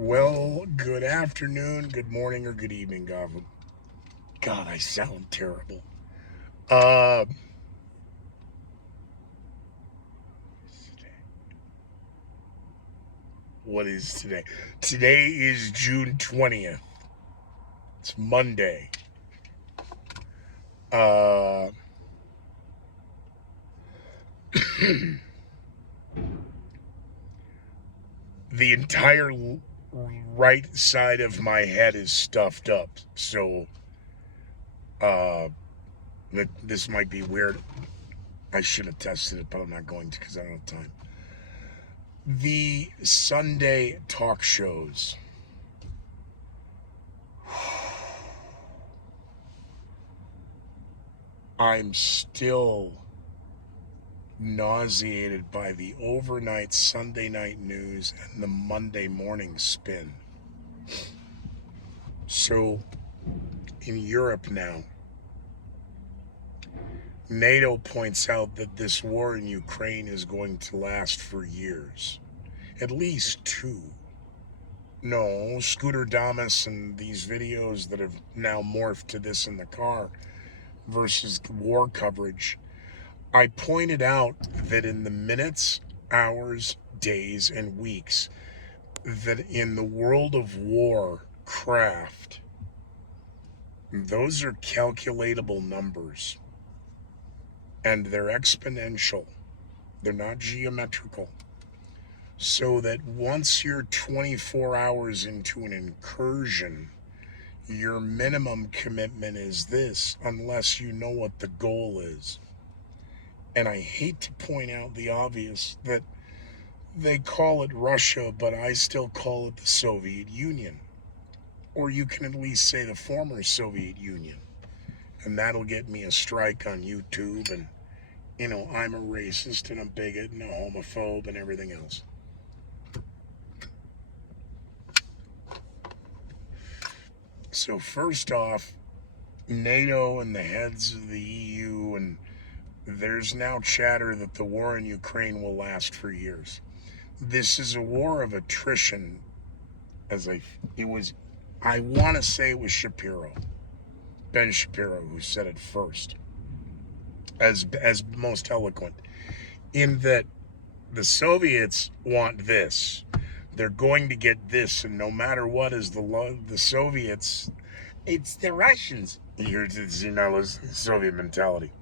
Well, good afternoon, good morning, or good evening, Gotham. God, I sound terrible. Uh, what is today? Today is June 20th. It's Monday. Uh, the entire right side of my head is stuffed up, so uh, this might be weird. I should have tested it, but I'm not going to because I don't have time. The Sunday talk shows. I'm still nauseated by the overnight Sunday night news and the Monday morning spin. So, in Europe now, NATO points out that this war in Ukraine is going to last for years. At least two. No, Scooter Damas and these videos that have now morphed to this in the car versus war coverage. I pointed out that in the minutes, hours, days, and weeks, that in the world of war craft, those are calculatable numbers. And they're exponential. They're not geometrical. So that once you're 24 hours into an incursion, your minimum commitment is this, unless you know what the goal is. And I hate to point out the obvious that they call it Russia, but I still call it the Soviet Union. Or you can at least say the former Soviet Union. And that'll get me a strike on YouTube. And, I'm a racist and a bigot and a homophobe and everything else. So first off, NATO and the heads of the EU, and there's now chatter that the war in Ukraine will last for years. This is a war of attrition, I want to say it was Shapiro, Ben Shapiro, who said it first, as most eloquent, in that the Soviets want this. They're going to get this, and no matter what is the Soviets, it's the Russians. Here's the Soviet mentality.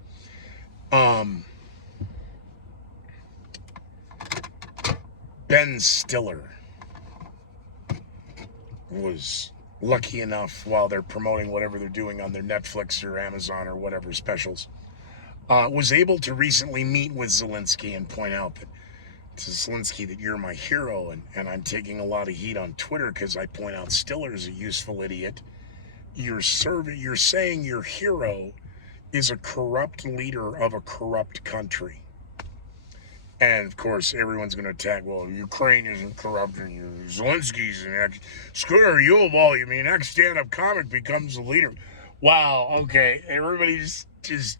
Ben Stiller was lucky enough, while they're promoting whatever they're doing on their Netflix or Amazon or whatever specials, was able to recently meet with Zelensky and point out that to Zelensky that you're my hero, and I'm taking a lot of heat on Twitter because I point out Stiller's a useful idiot. You're saying your hero is a corrupt leader of a corrupt country. And of course, everyone's going to attack. Well, Ukraine isn't corrupt, and Zelensky's an Scooter. You of all, you mean next stand-up comic becomes the leader? Wow. Okay, everybody just.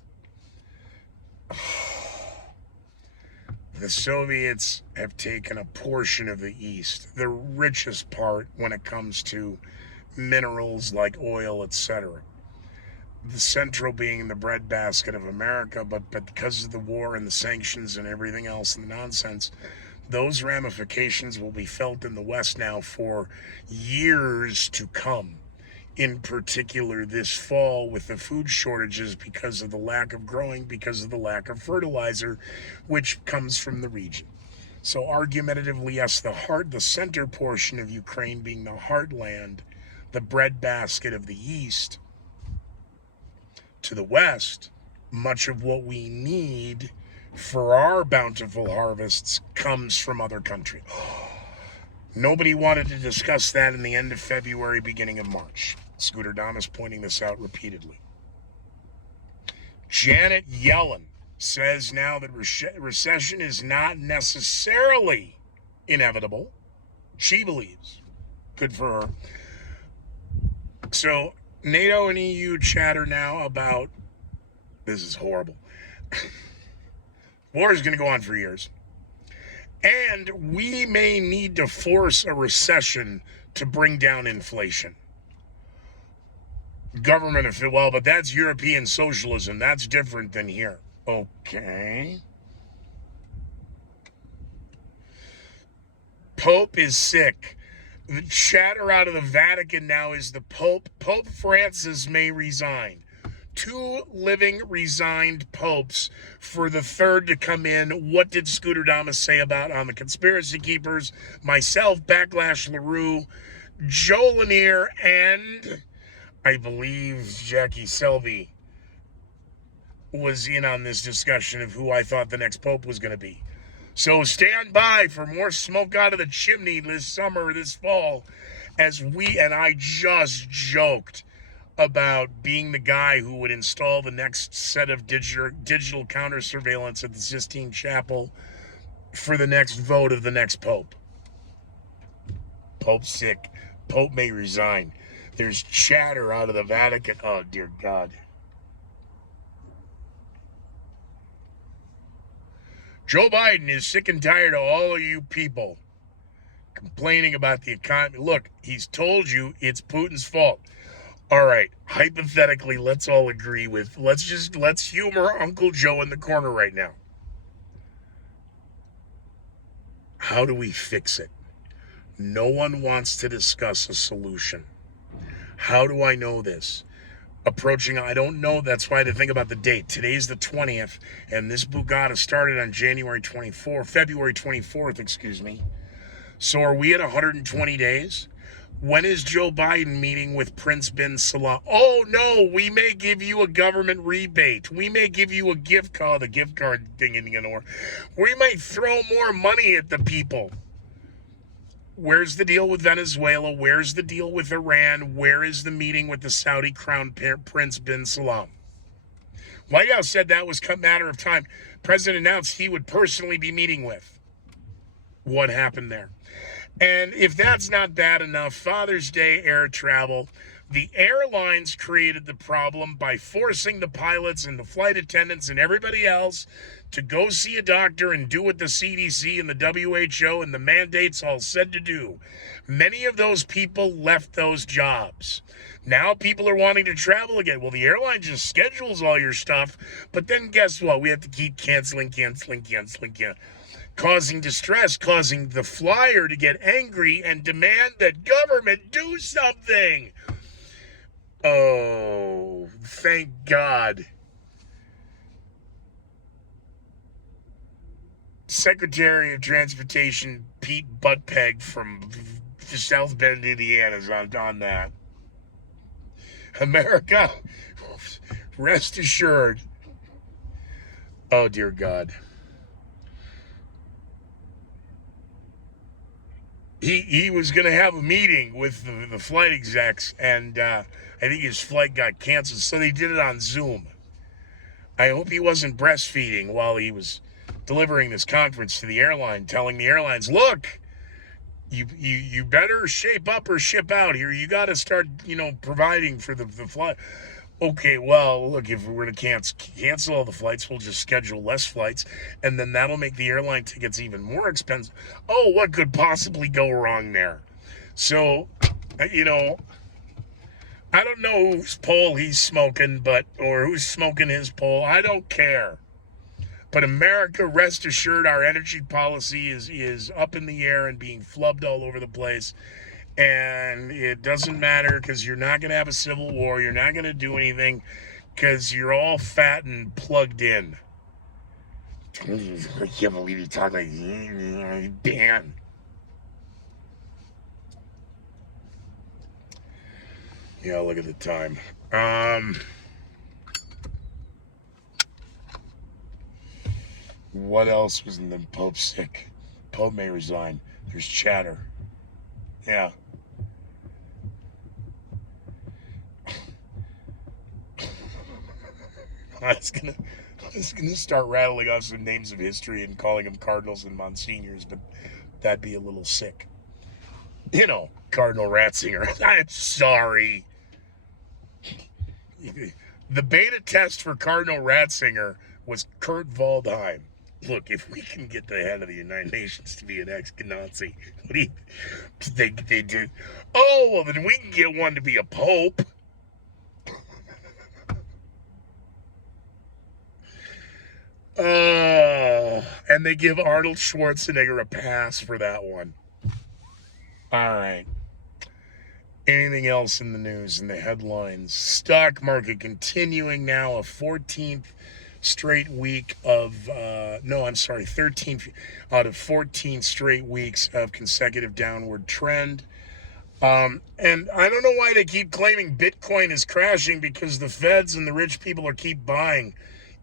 The Soviets have taken a portion of the East, the richest part when it comes to minerals like oil, etc. The Central being the breadbasket of America, but because of the war and the sanctions and everything else and the nonsense, those ramifications will be felt in the West now for years to come. In particular, this fall with the food shortages because of the lack of growing, because of the lack of fertilizer, which comes from the region. So argumentatively, yes, the center portion of Ukraine being the heartland, the breadbasket of the East, to the West, much of what we need for our bountiful harvests comes from other countries. Nobody wanted to discuss that in the end of February, beginning of March. Scooter Damas pointing this out repeatedly. Janet Yellen says now that recession is not necessarily inevitable. She believes. Good for her. So NATO and EU chatter now about, this is horrible. War is going to go on for years. And we may need to force a recession to bring down inflation. Government, well, but that's European socialism. That's different than here. Okay. Pope is sick. The chatter out of the Vatican now is the Pope Francis may resign. 2 living resigned popes for the third to come in. What did Scooter Damas say about on the Conspiracy Keepers? Myself, Backlash LaRue, Joe Lanier, and I believe Jackie Selby was in on this discussion of who I thought the next pope was going to be. So stand by for more smoke out of the chimney this summer, this fall, as I just joked about being the guy who would install the next set of digital counter surveillance at the Sistine Chapel for the next vote of the next pope. Pope's sick. Pope may resign. There's chatter out of the Vatican. Oh, dear God. Joe Biden is sick and tired of all of you people complaining about the economy. Look, he's told you it's Putin's fault. All right, hypothetically, let's all agree with, let's humor Uncle Joe in the corner right now. How do we fix it? No one wants to discuss a solution. How do I know this? I don't know. That's why I had to think about the date. Today's the 20th, and this Bugatti started on February 24th, excuse me. So are we at 120 days? When is Joe Biden meeting with Prince bin Salman? Oh, no, we may give you a government rebate. We may give you a gift card, the gift card thing in the work. We might throw more money at the people. Where's the deal with Venezuela? Where's the deal with Iran? Where is the meeting with the Saudi Crown Prince bin Salman? White House said that was a matter of time. President announced he would personally be meeting with. What happened there? And if that's not bad enough, Father's Day air travel. The airlines created the problem by forcing the pilots and the flight attendants and everybody else to go see a doctor and do what the CDC and the WHO and the mandates all said to do. Many of those people left those jobs. Now people are wanting to travel again. Well, the airline just schedules all your stuff, but then guess what? We have to keep canceling. Causing distress, causing the flyer to get angry and demand that government do something. Oh, thank God. Secretary of Transportation Pete Buttpeg from South Bend, Indiana is on that. America, rest assured. Oh, dear God. He was going to have a meeting with the flight execs, and I think his flight got canceled, so they did it on Zoom. I hope he wasn't breastfeeding while he was delivering this conference to the airline, telling the airlines, look, you better shape up or ship out here. You got to start, providing for the flight. Okay, well, look, if we're going to cancel all the flights, we'll just schedule less flights, and then that'll make the airline tickets even more expensive. Oh, what could possibly go wrong there? So, I don't know whose pole he's smoking, or who's smoking his pole. I don't care. But America, rest assured, our energy policy is up in the air and being flubbed all over the place. And it doesn't matter because you're not going to have a civil war. You're not going to do anything because you're all fat and plugged in. I can't believe you talk like Dan. Yeah, look at the time. What else was in the Pope sick? Pope may resign. There's chatter. Yeah. I was gonna start rattling off some names of history and calling them cardinals and monsignors, but that'd be a little sick. Cardinal Ratzinger. I'm sorry. The beta test for Cardinal Ratzinger was Kurt Waldheim. Look, if we can get the head of the United Nations to be an ex-Nazi, what do you think they do? Oh, well, then we can get one to be a pope. And they give Arnold Schwarzenegger a pass for that one. All right. Anything else in the news, in the headlines? Stock market continuing now a 14th straight week of, 13th out of 14 straight weeks of consecutive downward trend. And I don't know why they keep claiming Bitcoin is crashing, because the feds and the rich people are keep buying.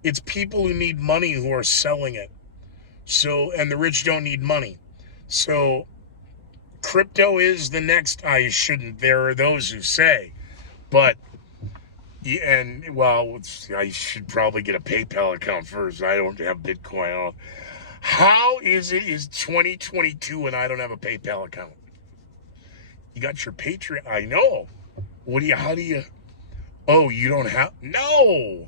It's people who need money who are selling it. So, and the rich don't need money. So, crypto is the next. I shouldn't. There are those who say, but I should probably get a PayPal account first. I don't have Bitcoin. How is 2022 and I don't have a PayPal account? You got your Patreon. I know. How do you? Oh, you don't have? No.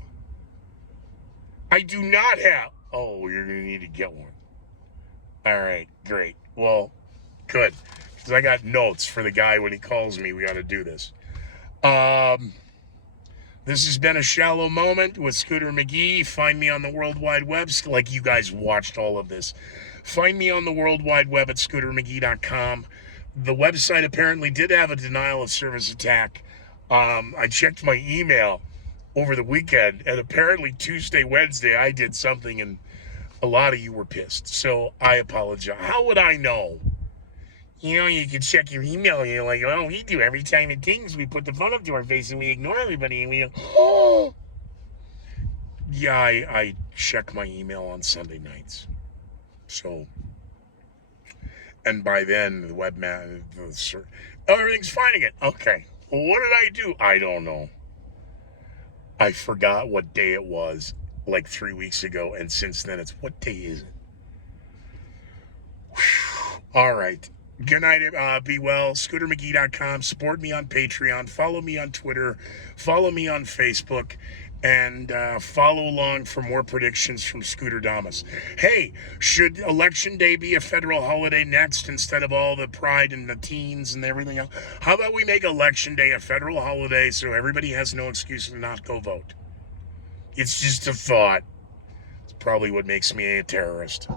I do not have. Oh, you're going to need to get one. All right, great. Well, good. Because I got notes for the guy when he calls me. We got to do this. This has been a shallow moment with Scooter McGee. Find me on the World Wide Web, like you guys watched all of this. Find me on the World Wide Web at scootermcgee.com. The website apparently did have a denial of service attack. I checked my email over the weekend, and apparently Tuesday, Wednesday, I did something, and a lot of you were pissed. So I apologize. How would I know? You can check your email, and you're like, oh, we do every time it dings, we put the phone up to our face, and we ignore everybody, and we go, oh. Yeah, I check my email on Sunday nights. So, and by then, the webmaster, everything's finding it. Okay. Well, what did I do? I don't know. I forgot what day it was, like 3 weeks ago, and since then, what day is it? Whew. All right. Good night. Be well. ScooterMcGee.com. Support me on Patreon. Follow me on Twitter. Follow me on Facebook. And follow along for more predictions from Scooter Damas. Hey, should Election Day be a federal holiday next instead of all the pride and the teens and everything else? How about we make Election Day a federal holiday so everybody has no excuse to not go vote? It's just a thought. It's probably what makes me a terrorist.